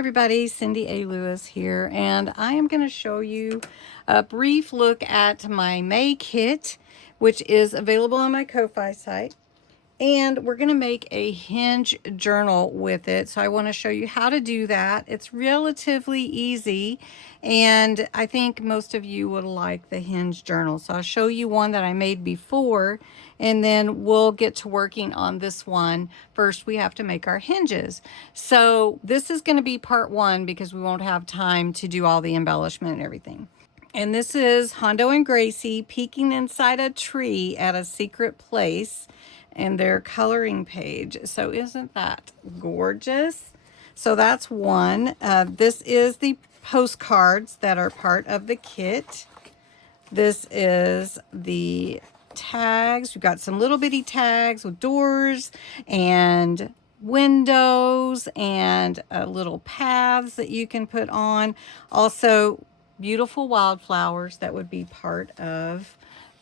everybody, Cindy A. Lewis here, and I am going to show you a brief look at my May kit, which is available on my Ko-Fi site. And we're going to make a Hinge journal with it. So I want to show you how to do that. It's relatively easy, and I think most of you would like the Hinge journal. So I'll show you one that I made before, and then we'll get to working on this one. First, we have to make our hinges. So this is going to be part one because we won't have time to do all the embellishment and everything. And this is Hondo and Gracie peeking inside a tree at a secret place and their coloring page. So isn't that gorgeous? So that's one. This is the postcards that are part of the kit. This is the tags. We've got some little bitty tags with doors and windows and little paths that you can put on. Also, beautiful wildflowers that would be part of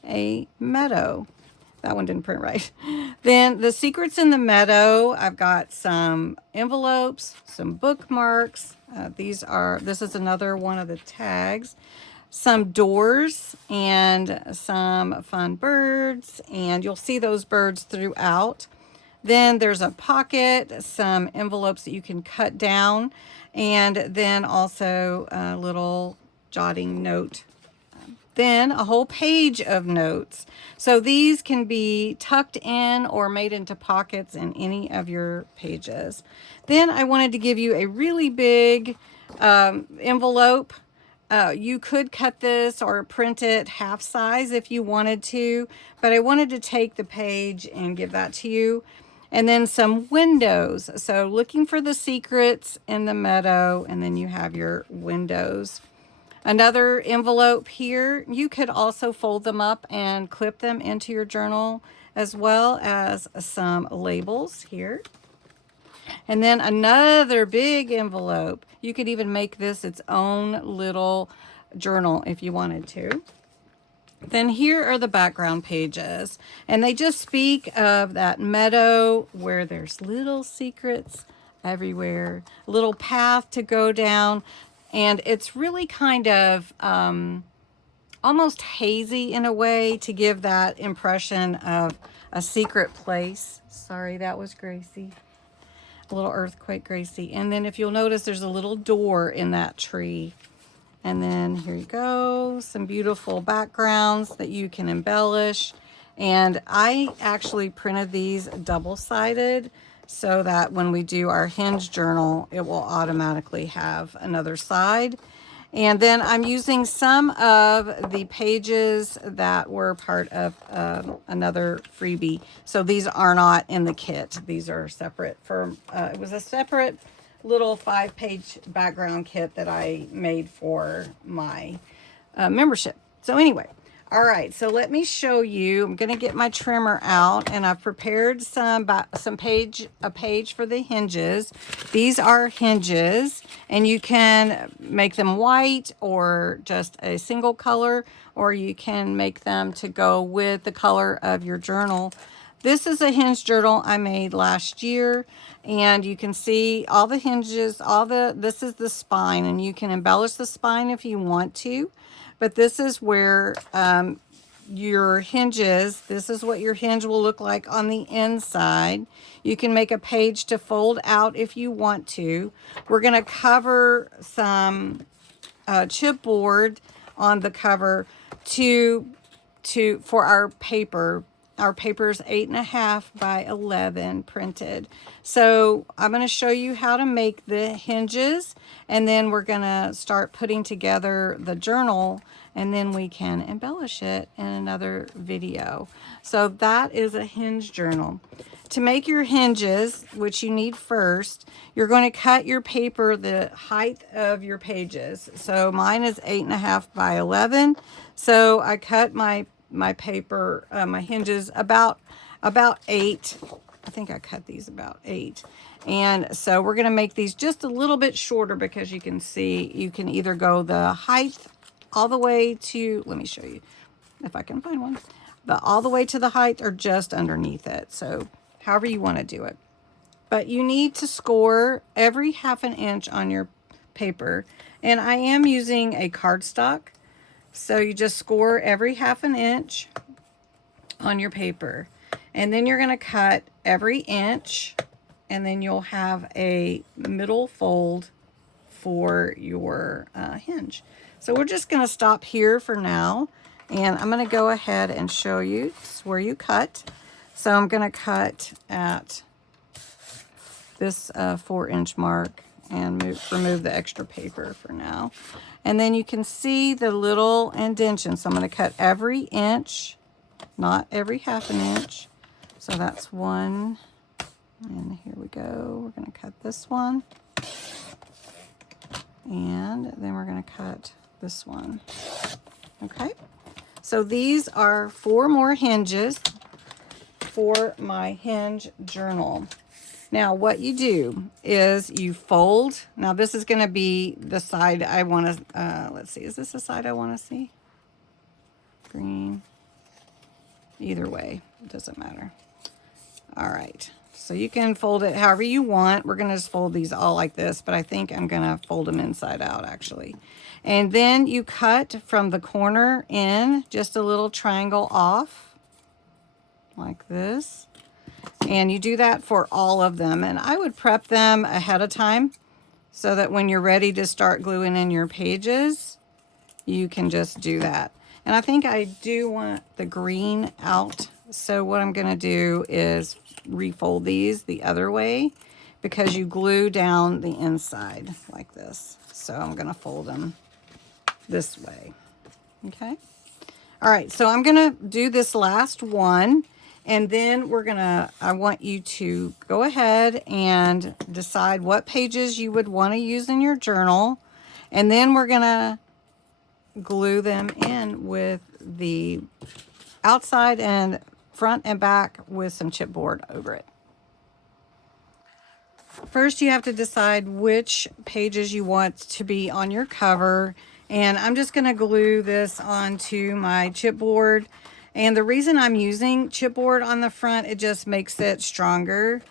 a meadow. That one didn't print right. Then the secrets in the meadow. I've got some envelopes, some bookmarks. This is another one of the tags. Some doors and some fun birds, and you'll see those birds throughout. Then there's a pocket, some envelopes that you can cut down, and then also a little jotting note. Then a whole page of notes. So these can be tucked in or made into pockets in any of your pages. Then I wanted to give you a really big envelope. You could cut this or print it half size if you wanted to, but I wanted to take the page and give that to you. And then some windows. So looking for the secrets in the meadow, and then you have your windows. Another envelope here. You could also fold them up and clip them into your journal, as well as some labels here. And then another big envelope. You could even make this its own little journal if you wanted to. Then here are the background pages, and they just speak of that meadow where there's little secrets everywhere, a little path to go down. And it's really kind of almost hazy in a way to give that impression of a secret place. Sorry, that was Gracie. A little earthquake, Gracie. And then if you'll notice, there's a little door in that tree. And then here you go, some beautiful backgrounds that you can embellish. And I actually printed these double-sided, so that when we do our Hinge journal, it will automatically have another side. And then I'm using some of the pages that were part of another freebie. So these are not in the kit. These are separate from, it was a separate little 5-page background kit that I made for my membership. So anyway. All right, so let me show you. I'm going to get my trimmer out, and I've prepared a page for the hinges. These are hinges, and you can make them white or just a single color, or you can make them to go with the color of your journal. This is a hinge journal I made last year, and you can see all the hinges, this is the spine, and you can embellish the spine if you want to. But this is where your hinges, this is what your hinge will look like on the inside. You can make a page to fold out if you want to. We're going to cover some chipboard on the cover for our paper. Our paper is 8.5 by 11 printed. So I'm going to show you how to make the hinges, and then we're going to start putting together the journal, and then we can embellish it in another video. So that is a hinge journal. To make your hinges, which you need first, you're going to cut your paper the height of your pages. So mine is 8.5 by 11. So I cut my paper, my hinges about 8. I think I cut these about 8. And so we're going to make these just a little bit shorter, because you can see you can either go the height all the way to, let me show you if I can find one, all the way to the height or just underneath it. So however you want to do it. but you need to score every 1/2 inch on your paper. And I am using a cardstock, so you just score every 1/2 inch on your paper. And then you're going to cut every inch, and then you'll have a middle fold for your hinge. So we're just going to stop here for now, and I'm going to go ahead and show you where you cut. So I'm going to cut at this 4-inch mark and remove the extra paper for now. And then you can see the little indentation. So I'm going to cut every inch, not every 1/2 inch. So that's 1, and here we go. We're going to cut this one, and then we're going to cut this one. Okay, so these are 4 more hinges for my hinge journal. Now what you do is you fold. Now this is going to be the side I want to, let's see, is this the side I want to see? Green. Either way, it doesn't matter. All right, so you can fold it however you want. We're going to just fold these all like this, but I think I'm going to fold them inside out actually. And then you cut from the corner in just a little triangle off like this. And you do that for all of them. And I would prep them ahead of time so that when you're ready to start gluing in your pages, you can just do that. And I think I do want the green out. So what I'm going to do is refold these the other way, because you glue down the inside like this. So I'm going to fold them this way. Okay. All right. So I'm going to do this last one, and then I want you to go ahead and decide what pages you would want to use in your journal. And then we're going to glue them in with the outside and front and back with some chipboard over it. First, you have to decide which pages you want to be on your cover, and I'm just going to glue this onto my chipboard. And the reason I'm using chipboard on the front, it just makes it stronger.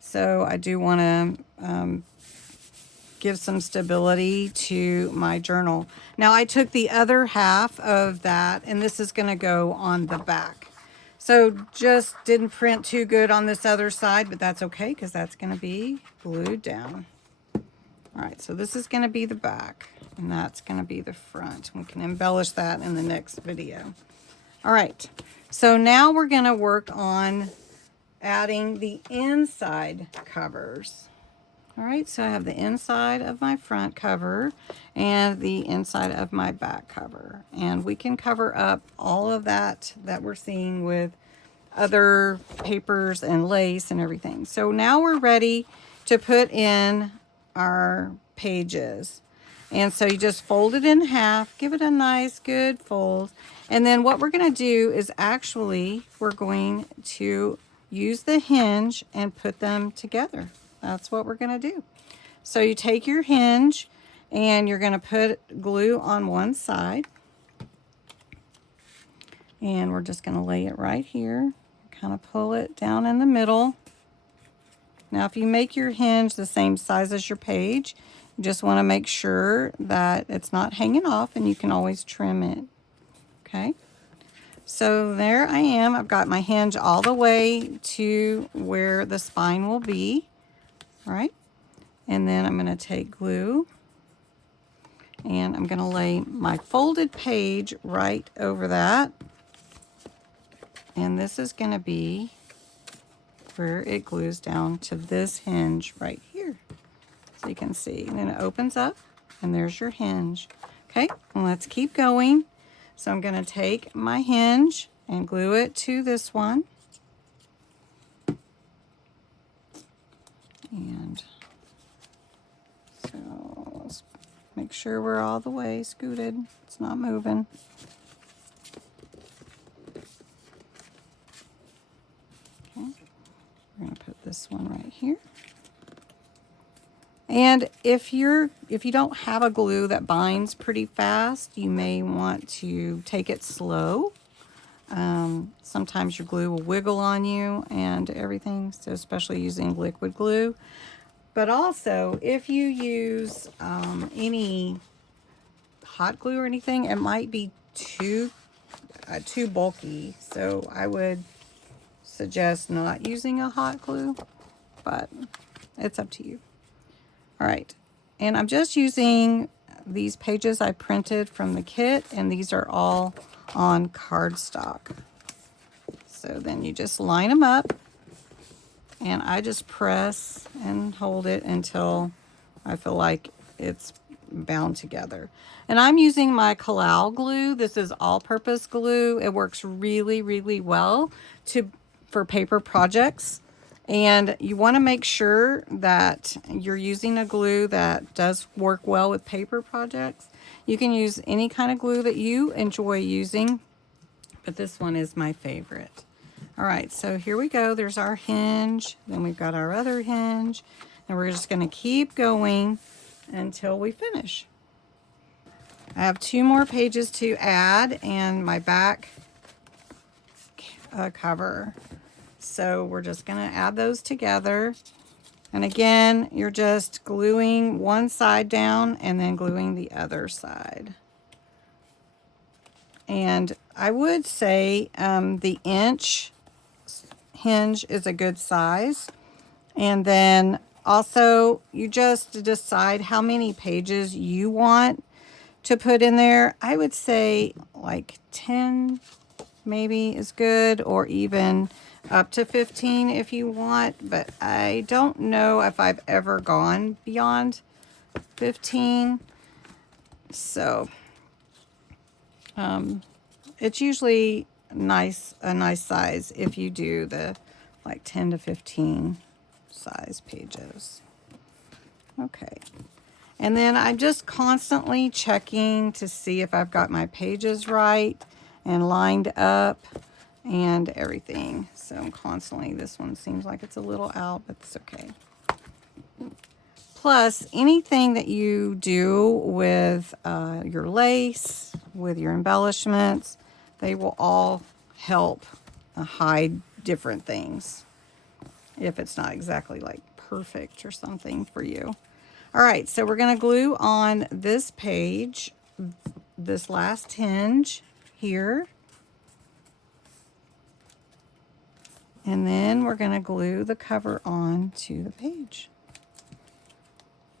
So I do want to give some stability to my journal. Now I took the other half of that, and this is going to go on the back. So just didn't print too good on this other side, but that's okay because that's going to be glued down. All right, so this is going to be the back, and that's going to be the front. We can embellish that in the next video. All right, so now we're going to work on adding the inside covers. All right, so I have the inside of my front cover and the inside of my back cover. And we can cover up all of that we're seeing with other papers and lace and everything. So now we're ready to put in our pages. And so you just fold it in half, give it a nice good fold. And then what we're going to do is we're going to use the hinge and put them together. That's what we're going to do. So you take your hinge and you're going to put glue on one side. And we're just going to lay it right here. Kind of pull it down in the middle. Now if you make your hinge the same size as your page, you just want to make sure that it's not hanging off, and you can always trim it. Okay. So there I am. I've got my hinge all the way to where the spine will be. All right, and then I'm going to take glue, and I'm going to lay my folded page right over that, and this is going to be where it glues down to this hinge right here, so you can see. And then it opens up, and there's your hinge. Okay, and let's keep going. So I'm going to take my hinge and glue it to this one. And so let's make sure we're all the way scooted. It's not moving. Okay, we're going to put this one right here. And if you don't have a glue that binds pretty fast, you may want to take it slow. Sometimes your glue will wiggle on you and everything, so especially using liquid glue. But also, if you use any hot glue or anything, it might be too bulky. So I would suggest not using a hot glue, but it's up to you. All right, and I'm just using these pages I printed from the kit, and these are all on cardstock. So then you just line them up, and I just press and hold it until I feel like it's bound together. And I'm using my Kalal glue. This is all-purpose glue. It works really, really well for paper projects. And you want to make sure that you're using a glue that does work well with paper projects. You can use any kind of glue that you enjoy using, but this one is my favorite. All right, so here we go. There's our hinge. Then we've got our other hinge. And we're just going to keep going until we finish. I have 2 more pages to add and my back cover. So we're just going to add those together. And again, you're just gluing one side down and then gluing the other side. And I would say the inch hinge is a good size. And then also you just decide how many pages you want to put in there. I would say like 10 maybe is good, or even up to 15 if you want, but I don't know if I've ever gone beyond 15. So it's usually a nice size if you do the like 10 to 15 size pages. Okay. And then I'm just constantly checking to see if I've got my pages right and lined up and everything. So I'm constantly, this one seems like it's a little out, but it's okay. Plus, anything that you do with your lace, with your embellishments, they will all help hide different things if it's not exactly like perfect or something for you. All right, so we're going to glue on this page, this last hinge here. And then we're going to glue the cover on to the page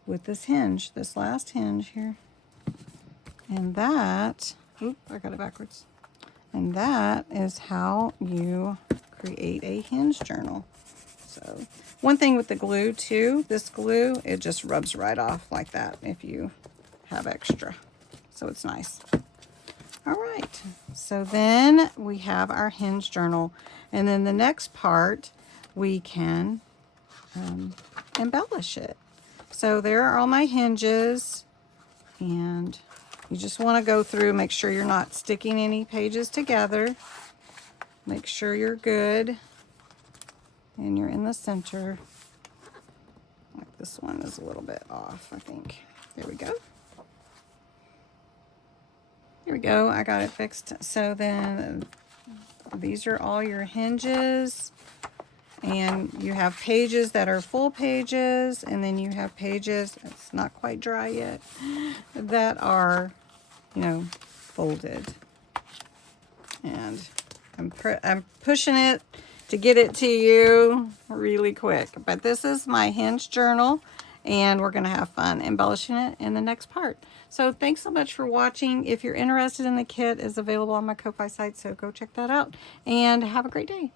with this hinge, this last hinge here. And that, oop, I got it backwards. And that is how you create a hinge journal. So one thing with the glue too, this glue, it just rubs right off like that if you have extra. So it's nice. All right, so then we have our hinge journal. And then the next part, we can embellish it. So there are all my hinges, and you just want to go through, make sure you're not sticking any pages together. Make sure you're good and you're in the center. Like this one is a little bit off, I think. There we go. Here we go, I got it fixed. So then these are all your hinges, and you have pages that are full pages, and then you have pages, it's not quite dry yet, that are, you know, folded. And I'm pushing it to get it to you really quick. But this is my hinge journal, and we're going to have fun embellishing it in the next part. So thanks so much for watching. If you're interested in the kit, it's available on my Ko-Fi site, so go check that out. And have a great day.